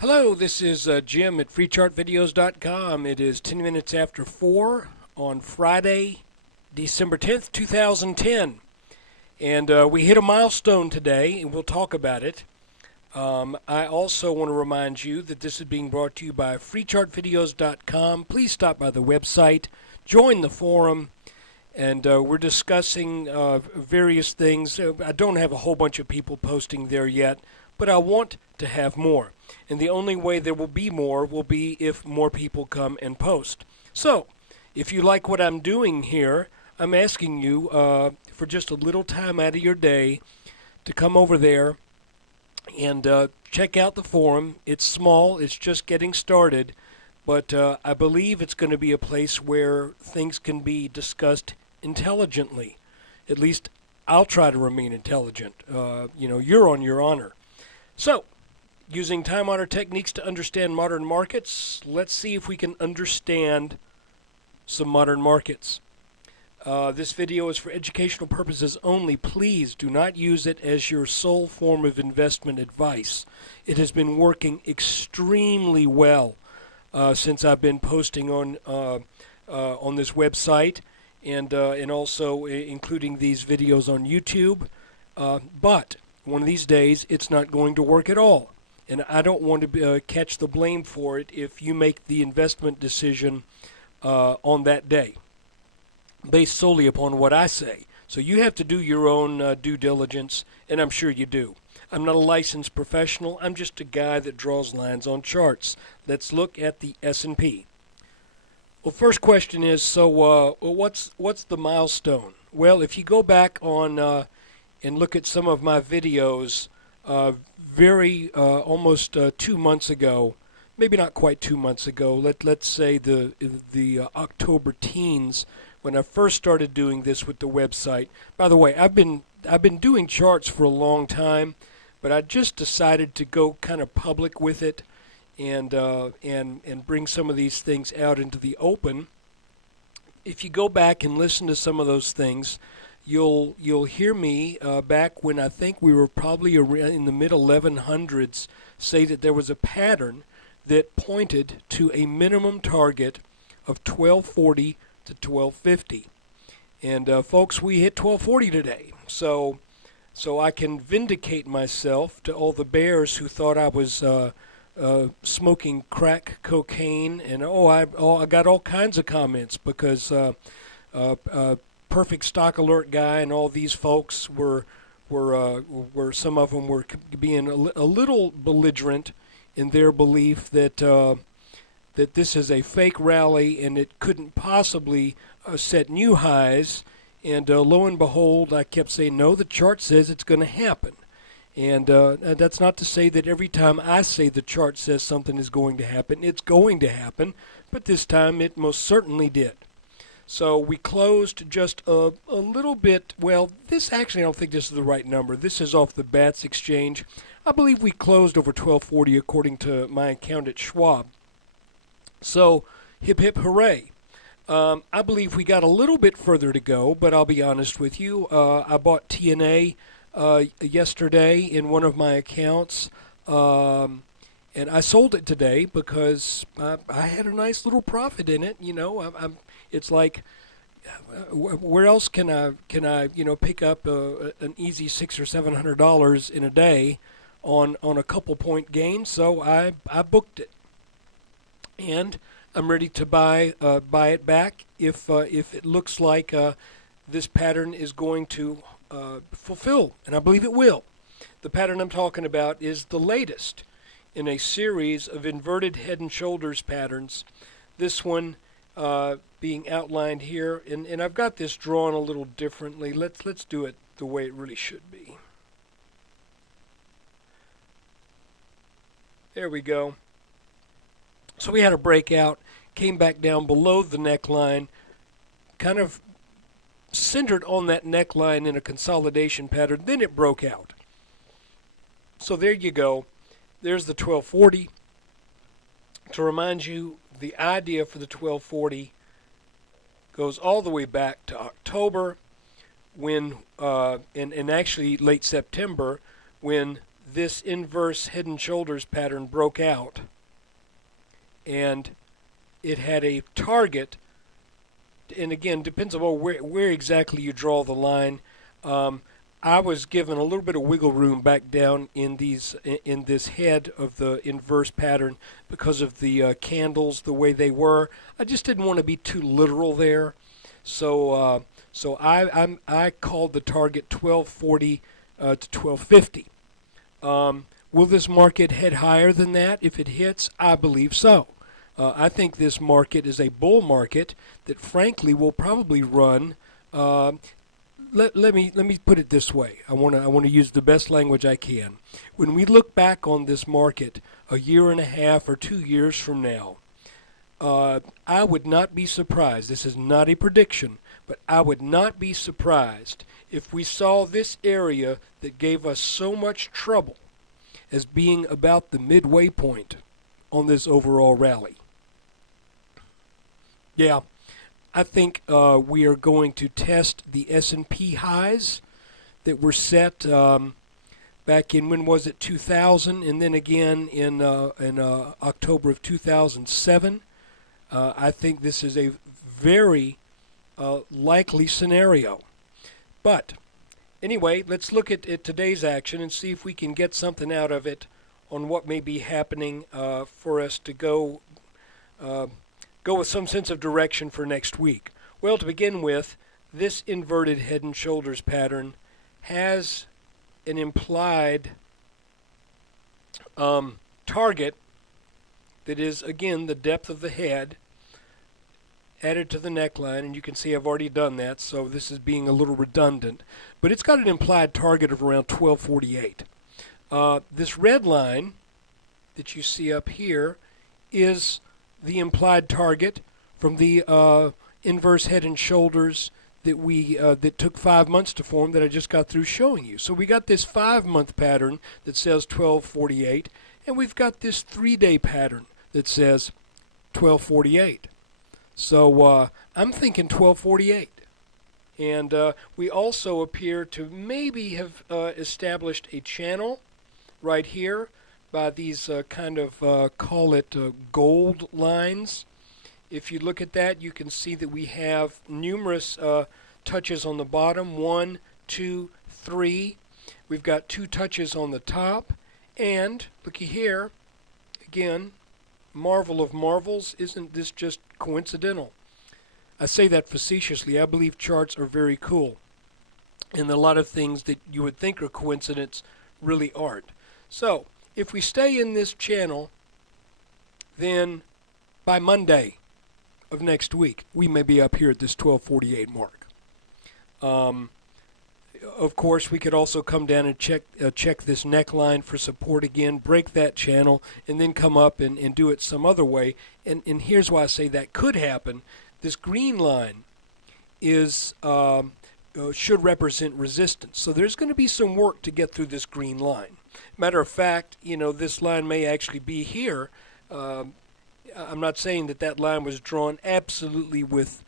Hello, this is Jim at freechartvideos.com. It is 10 minutes after 4 on Friday, December 10th, 2010. And we hit a milestone today, and we'll talk about it. I also want to remind you that this is being brought to you by freechartvideos.com. Please stop by the website, join the forum, and we're discussing various things. I don't have a whole bunch of people posting there yet, but I want to have more. And the only way there will be more will be if more people come and post. So, if you like what I'm doing here, I'm asking you for just a little time out of your day to come over there and check out the forum. It's small, it's just getting started, but I believe it's going to be a place where things can be discussed intelligently. At least I'll try to remain intelligent. You're on your honor. So, using time-honored techniques to understand modern markets, let's see if we can understand some modern markets. This video is for educational purposes only. Please do not use it as your sole form of investment advice. It has been working extremely well since I've been posting on this website and also including these videos on YouTube. But one of these days, it's not going to work at all. And I don't want to catch the blame for it if you make the investment decision on that day, based solely upon what I say. So you have to do your own due diligence, and I'm sure you do. I'm not a licensed professional. I'm just a guy that draws lines on charts. Let's look at the S&P. Well, first question is, so what's the milestone? Well, if you go back on and look at some of my videos almost 2 months ago, maybe not quite 2 months ago, let's say the October teens, when I first started doing this with the website. By the way, I've been doing charts for a long time, but I just decided to go kind of public with it and bring some of these things out into the open. If you go back and listen to some of those things, you'll hear me back when I think we were probably around in the mid 1100s say that there was a pattern that pointed to a minimum target of 1240 to 1250. And folks, we hit 1240 today. So I can vindicate myself to all the bears who thought I was smoking crack cocaine, and I got all kinds of comments because Perfect Stock Alert guy and all these folks were some of them were being a little belligerent in their belief that that this is a fake rally and it couldn't possibly set new highs. And lo and behold, I kept saying, no, the chart says it's going to happen. And that's not to say that every time I say the chart says something is going to happen, it's going to happen. But this time it most certainly did. So we closed just a little bit. Well, this actually, I don't think this is the right number. This is off the BATS exchange. I believe we closed over 1240 according to my account at Schwab. So hip hip hooray. I believe we got a little bit further to go, but I'll be honest with you. I bought TNA yesterday in one of my accounts, and I sold it today because I had a nice little profit in it. You know, it's like, where else can I pick up an easy $600 or $700 in a day on a couple point gain? So I booked it, and I'm ready to buy it back if it looks like this pattern is going to fulfill, and I believe it will. The pattern I'm talking about is the latest in a series of inverted head and shoulders patterns. This one being outlined here, and I've got this drawn a little differently. Let's do it the way it really should be. There we go. So we had a breakout, came back down below the neckline, kind of centered on that neckline in a consolidation pattern, then it broke out. So there you go. There's the 1240. To remind you, the idea for the 1240 goes all the way back to October when, and actually late September, when this inverse head and shoulders pattern broke out, and it had a target, and again, depends on where exactly you draw the line. I was given a little bit of wiggle room back down in this head of the inverse pattern because of the candles, the way they were. I just didn't want to be too literal there, so I called the target 1240 to 1250. Will this market head higher than that if it hits? I believe so. I think this market is a bull market that, frankly, will probably run. Let me put it this way. I want to use the best language I can. When we look back on this market a year and a half or 2 years from now, I would not be surprised. This is not a prediction, but I would not be surprised if we saw this area that gave us so much trouble as being about the midway point on this overall rally. Yeah, I think we are going to test the S&P highs that were set back in, when was it, 2000, and then again in October of 2007. I think this is a very likely scenario. But anyway, let's look at today's action and see if we can get something out of it on what may be happening for us to go with some sense of direction for next week. Well, to begin with, this inverted head and shoulders pattern has an implied target that is, again, the depth of the head added to the neckline, and you can see I've already done that, so this is being a little redundant, but it's got an implied target of around 1248. This red line that you see up here is the implied target from the inverse head and shoulders that took 5 months to form, that I just got through showing you. So we got this 5-month pattern that says 1248, and we've got this 3-day pattern that says 1248. So I'm thinking 1248. And we also appear to maybe have established a channel right here by these kind of, call it gold lines. If you look at that, you can see that we have numerous touches on the bottom. 1, 2, 3. We've got 2 touches on the top. And looky here, again, marvel of marvels, isn't this just coincidental? I say that facetiously. I believe charts are very cool. And a lot of things that you would think are coincidence really aren't. So, if we stay in this channel, then by Monday of next week, we may be up here at this 1248 mark. Of course, we could also come down and check this neckline for support again, break that channel, and then come up and do it some other way. And here's why I say that could happen. This green line is should represent resistance. So there's going to be some work to get through this green line. Matter of fact, this line may actually be here. I'm not saying that line was drawn absolutely with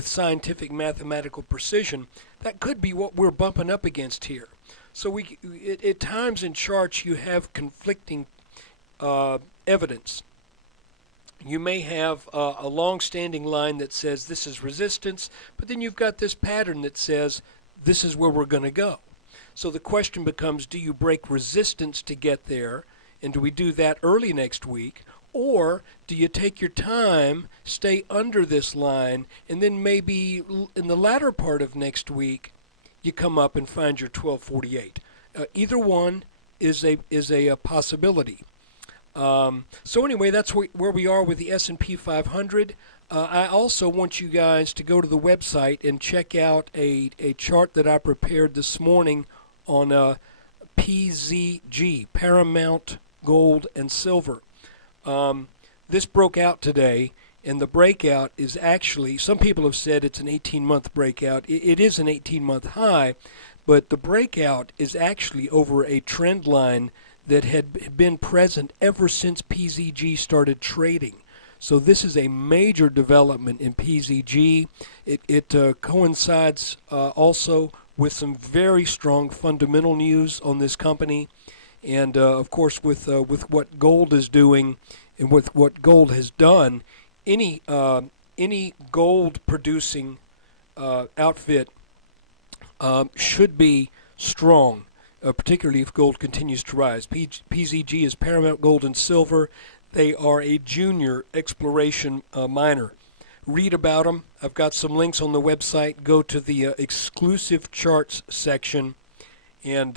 scientific mathematical precision. That could be what we're bumping up against here. So at times in charts you have conflicting evidence. You may have a long-standing line that says this is resistance, but then you've got this pattern that says this is where we're going to go. So the question becomes, do you break resistance to get there, and do we do that early next week, or do you take your time, stay under this line, and then maybe in the latter part of next week you come up and find your 1248? Either one is a possibility. So anyway, that's where we are with the S&P 500. I also want you guys to go to the website and check out a chart that I prepared this morning on PZG, Paramount Gold and Silver. This broke out today, and the breakout is actually, some people have said it's an 18-month breakout. It is an 18-month high, but the breakout is actually over a trend line that had been present ever since PZG started trading. So this is a major development in PZG. It coincides also with some very strong fundamental news on this company. And of course, with what gold is doing and with what gold has done, any gold producing outfit should be strong, particularly if gold continues to rise. PZG is Paramount Gold and Silver. They are a junior exploration miner. Read about them. I've got some links on the website. Go to the exclusive charts section and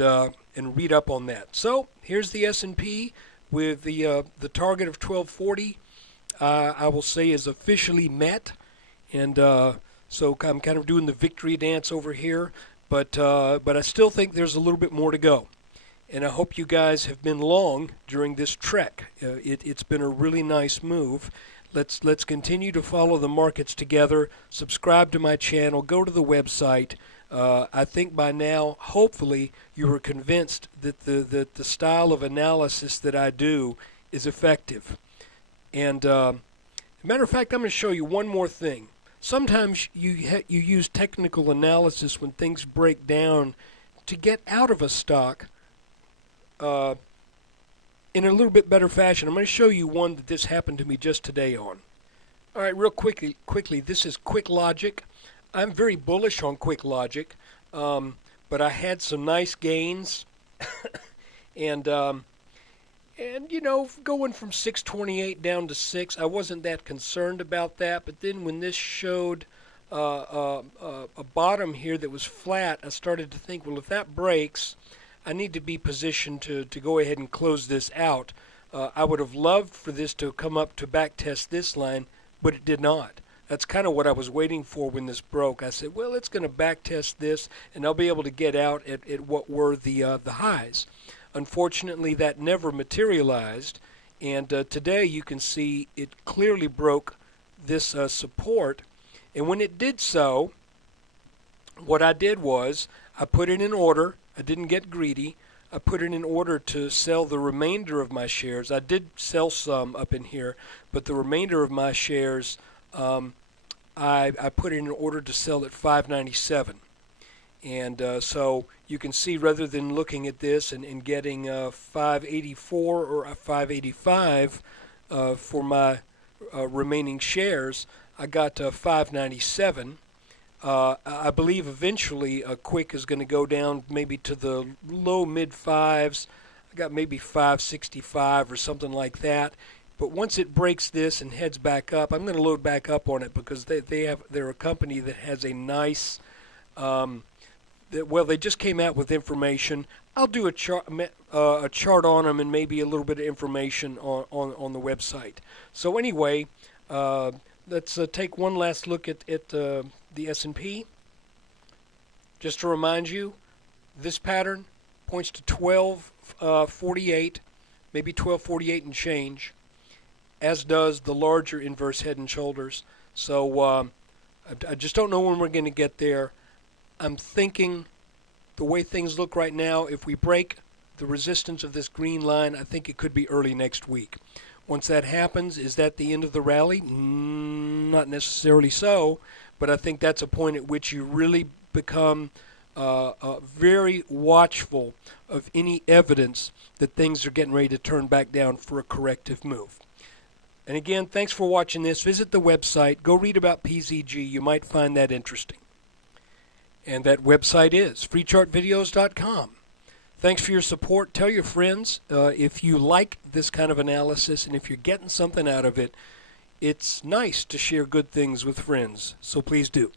read up on that. So here's the S&P with the target of 1240. I will say is officially met, and so I'm kind of doing the victory dance over here. But I still think there's a little bit more to go. And I hope you guys have been long during this trek. It's been a really nice move. Let's continue to follow the markets together. Subscribe to my channel. Go to the website. I think by now, hopefully, you are convinced that the style of analysis that I do is effective. And matter of fact, I'm going to show you one more thing. Sometimes you use technical analysis when things break down to get out of a stock in a little bit better fashion. I'm going to show you one that this happened to me just today on. All right, real quickly, this is Quick Logic. I'm very bullish on Quick Logic, but I had some nice gains, and you know, going from 628 down to 6, I wasn't that concerned about that. But then when this showed a bottom here that was flat, I started to think, well, if that breaks, I need to be positioned to go ahead and close this out. I would have loved for this to come up to back test this line, but it did not. That's kind of what I was waiting for when this broke. I said, well, it's going to back test this, and I'll be able to get out at what were the highs. Unfortunately, that never materialized, and today you can see it clearly broke this support. And when it did so, what I did was I put it in order. I didn't get greedy. I put it in order to sell the remainder of my shares. I did sell some up in here, but the remainder of my shares, I put it in order to sell at $5.97. And so you can see, rather than looking at this and getting 584 or 585 for my remaining shares, I got 597. I believe eventually Quick is going to go down maybe to the low mid fives. I got maybe 565 or something like that. But once it breaks this and heads back up, I'm going to load back up on it because they're a company that has a nice well, they just came out with information. I'll do a chart on them and maybe a little bit of information on the website. So anyway, let's take one last look at the S&P. Just to remind you, this pattern points to 1248, maybe 1248 and change, as does the larger inverse head and shoulders. So I just don't know when we're going to get there. I'm thinking the way things look right now, if we break the resistance of this green line, I think it could be early next week. Once that happens, is that the end of the rally? Not necessarily so, but I think that's a point at which you really become very watchful of any evidence that things are getting ready to turn back down for a corrective move. And again, thanks for watching this. Visit the website. Go read about PZG. You might find that interesting. And that website is freechartvideos.com. Thanks for your support. Tell your friends if you like this kind of analysis and if you're getting something out of it. It's nice to share good things with friends, so please do.